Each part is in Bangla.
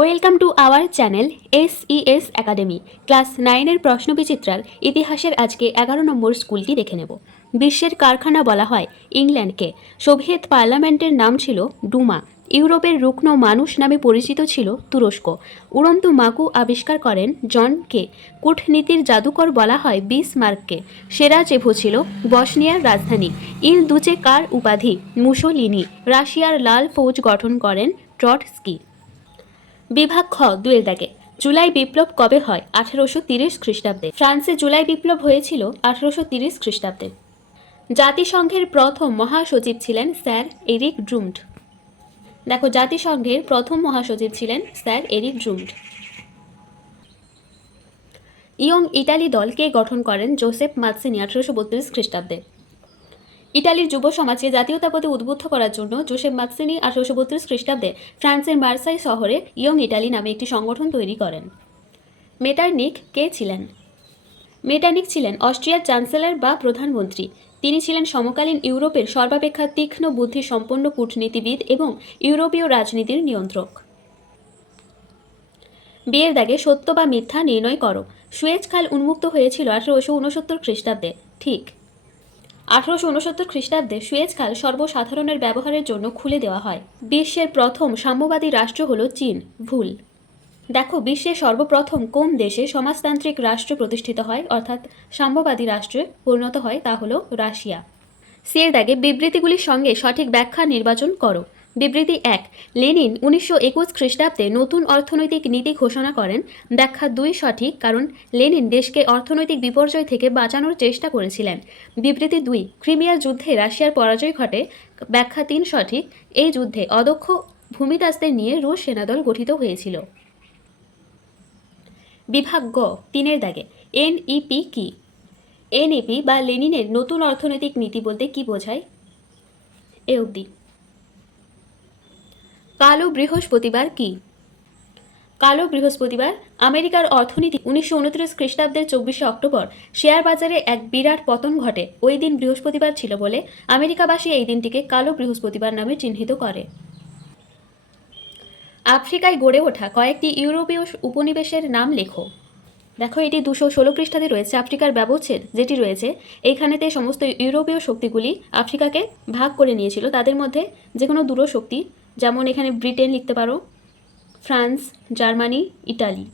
Welcome to our channel SES academy. Class 9-এর প্রশ্নবিচিত্রার ইতিহাসের আজকে 11 নম্বর স্কুলটি দেখে নেব। বিশ্বের কারখানা বলা হয় ইংল্যান্ডকে। সোভিয়েত পার্লামেন্টের নাম ছিল ডুমা। ইউরোপের রুগ্ন মানুষ নামে পরিচিত ছিল তুরস্ক। উড়ন্ত মাকু আবিষ্কার করেন জন কে। কূটনীতির জাদুকর বলা হয় বিসমার্ককে। সেরাজেভো ছিল বসনিয়ার রাজধানী। ইল দুচে কার উপাধি মুসোলিনি। রাশিয়ার লাল ফৌজ গঠন করেন ট্রটস্কি। বিভাগ খ দুয়ের দাগে জুলাই বিপ্লব কবে হয়? 1830 খ্রিস্টাব্দে। ফ্রান্সে জুলাই বিপ্লব হয়েছিল 1830 খ্রিস্টাব্দে। জাতিসংঘের প্রথম মহাসচিব ছিলেন স্যার এরিক ড্রুমন্ড। দেখো, জাতিসংঘের প্রথম মহাসচিব ছিলেন sir Eric Drummond. Young Italy দলকে গঠন করেন জোসেফ মাৎসিনি 1832 খ্রিস্টাব্দে। ইটালির যুব সমাজকে জাতীয়তাবাদে উদ্বুদ্ধ করার জন্য জোসেফ মাৎসিনি 1832 খ্রিস্টাব্দে ফ্রান্সের মার্সাই শহরে ইয়ং ইটালি নামে একটি সংগঠন তৈরি করেন। মেটারনিখ কে ছিলেন? মেটারনিখ ছিলেন অস্ট্রিয়ার চ্যান্সেলর বা প্রধানমন্ত্রী। তিনি ছিলেন সমকালীন ইউরোপের সর্বাপেক্ষা তীক্ষ্ণ বুদ্ধি সম্পন্ন কূটনীতিবিদ এবং ইউরোপীয় রাজনীতির নিয়ন্ত্রক। বিয়ের দাগে সত্য বা মিথ্যা নির্ণয় করো। সুয়েজ খাল উন্মুক্ত হয়েছিল 1869 খ্রিস্টাব্দে। ঠিক। 1869 খ্রিস্টাব্দে সুয়েজ খাল সর্বসাধারণের ব্যবহারের জন্য খুলে দেওয়া হয়। বিশ্বের প্রথম সাম্যবাদী রাষ্ট্র হল চীন। ভুল। দেখো, বিশ্বের সর্বপ্রথম কোন দেশে সমাজতান্ত্রিক রাষ্ট্র প্রতিষ্ঠিত হয় অর্থাৎ সাম্যবাদী রাষ্ট্রে পরিণত হয় তা হলো রাশিয়া। সিয়ের দাগে বিবৃতিগুলির সঙ্গে সঠিক ব্যাখ্যা নির্বাচন করো। বিবৃতি 1, লেনিন 1921 খ্রিস্টাব্দে নতুন অর্থনৈতিক নীতি ঘোষণা করেন। ব্যাখ্যা 2 সঠিক, কারণ লেনিন দেশকে অর্থনৈতিক বিপর্যয় থেকে বাঁচানোর চেষ্টা করেছিলেন। বিবৃতি 2, ক্রিমিয়ার যুদ্ধে রাশিয়ার পরাজয় ঘটে। ব্যাখ্যা 3 সঠিক, এই যুদ্ধে অদক্ষ ভূমিদাসদের নিয়ে রুশ সেনাদল গঠিত হয়েছিল। বিভাগ গ 3-এর দাগে NEP কি? NEP বা লেনিনের নতুন অর্থনৈতিক নীতি বলতে কি বোঝায়? এ অবধি। কালো বৃহস্পতিবার কি? কালো বৃহস্পতিবার আমেরিকার অর্থনীতি 1929 খ্রিস্টাব্দের 24শে অক্টোবর শেয়ার বাজারে এক বিরাট পতন ঘটে। ওই দিন বৃহস্পতিবার ছিল বলে আমেরিকাবাসী এই দিনটিকে কালো বৃহস্পতিবার নামে চিহ্নিত করে। আফ্রিকায় গড়ে ওঠা কয়েকটি ইউরোপীয় উপনিবেশের নাম লেখো। দেখো, এটি 216 পৃষ্ঠাতে রয়েছে। আফ্রিকার ব্যবচ্ছেদ যেটি রয়েছে এইখানেতে সমস্ত ইউরোপীয় শক্তিগুলি আফ্রিকাকে ভাগ করে নিয়েছিল। তাদের মধ্যে যে কোনো দুটো শক্তি, যেমন এখানে ব্রিটেন লিখতে পারো, France, Germany, Italy.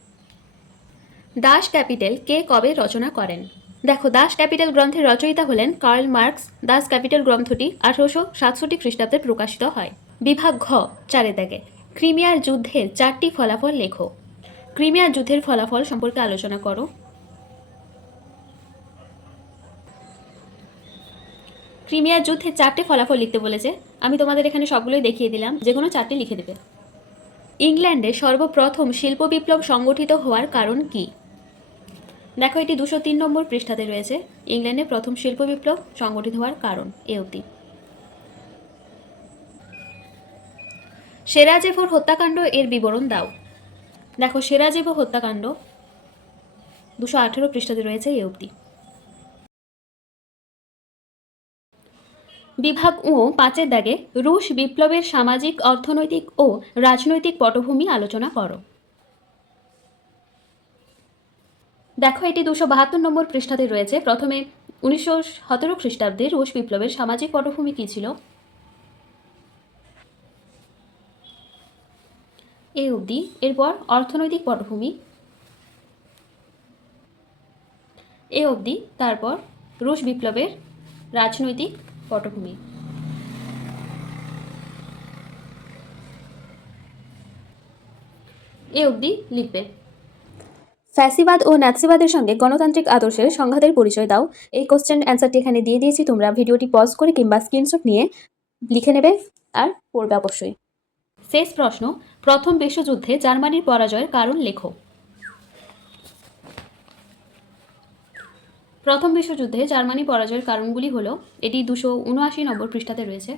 Das Kapital কে কবে রচনা করেন? দেখো, দাস ক্যাপিটাল গ্রন্থের রচয়িতা হলেন কার্ল মার্কস। দাস ক্যাপিটাল গ্রন্থটি 1867 খ্রিস্টাব্দে প্রকাশিত হয়। বিভাগ ঘ 4-এর দাগে ক্রিমিয়ার যুদ্ধের 4টি ফলাফল লেখো। ক্রিমিয়ার যুদ্ধের ফলাফল সম্পর্কে আলোচনা করো। ক্রিমিয়ার যুদ্ধে 4টে ফলাফল লিখতে বলেছে। আমি তোমাদের এখানে সবগুলোই দেখিয়ে দিলাম, যে কোনো 4টে লিখে দেবে। ইংল্যান্ডে সর্বপ্রথম শিল্প বিপ্লব সংগঠিত হওয়ার কারণ কি? দেখো, এটি 203 নম্বর পৃষ্ঠাতে রয়েছে। ইংল্যান্ডে প্রথম শিল্প বিপ্লব সংগঠিত হওয়ার কারণ এ অবধি। সেরাজেভোর হত্যাকাণ্ড এর বিবরণ দাও। দেখো, সেরাজেভো হত্যাকাণ্ড 218 পৃষ্ঠাতে রয়েছে এ অবধি। বিভাগ ও 5-এর দাগে রুশ বিপ্লবের সামাজিক, অর্থনৈতিক ও রাজনৈতিক পটভূমি আলোচনা করো। দেখো, এটি 272 নম্বর পৃষ্ঠাতে রয়েছে। প্রথমে 1917 খ্রিস্টাব্দে রুশ বিপ্লবের সামাজিক পটভূমি কী ছিল এ অবধি। এরপর অর্থনৈতিক পটভূমি এ অবধি। তারপর রুশ বিপ্লবের রাজনৈতিক পটভূমি এ অবধি লিখবে। ফ্যাসিবাদ ও ন্যাৎসিবাদের সঙ্গে গণতান্ত্রিক আদর্শের সংঘাতের পরিচয় দাও। এই কোশ্চেন অ্যান্সারটি এখানে দিয়ে দিয়েছি। তোমরা ভিডিওটি পজ করে কিংবা স্ক্রিনশট নিয়ে লিখে নেবে আর পড়বে অবশ্যই। শেষ প্রশ্ন, প্রথম বিশ্বযুদ্ধে জার্মানির পরাজয়ের কারণ লেখো। প্রথম বিশ্বযুদ্ধে জার্মানি পরাজয়ের কারণগুলি হলো, এটি 279 নম্বর পৃষ্ঠাতে রয়েছে।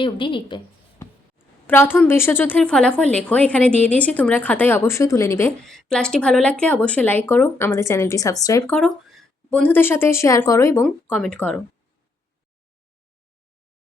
এ অবধি লিখবে। প্রথম বিশ্বযুদ্ধের ফলাফল লেখো, এখানে দিয়ে দিয়েছি। তোমরা খাতায় অবশ্যই তুলে নিবে। ক্লাসটি ভালো লাগলে অবশ্যই লাইক করো, আমাদের চ্যানেলটি সাবস্ক্রাইব করো, বন্ধুদের সাথে শেয়ার করো এবং কমেন্ট করো।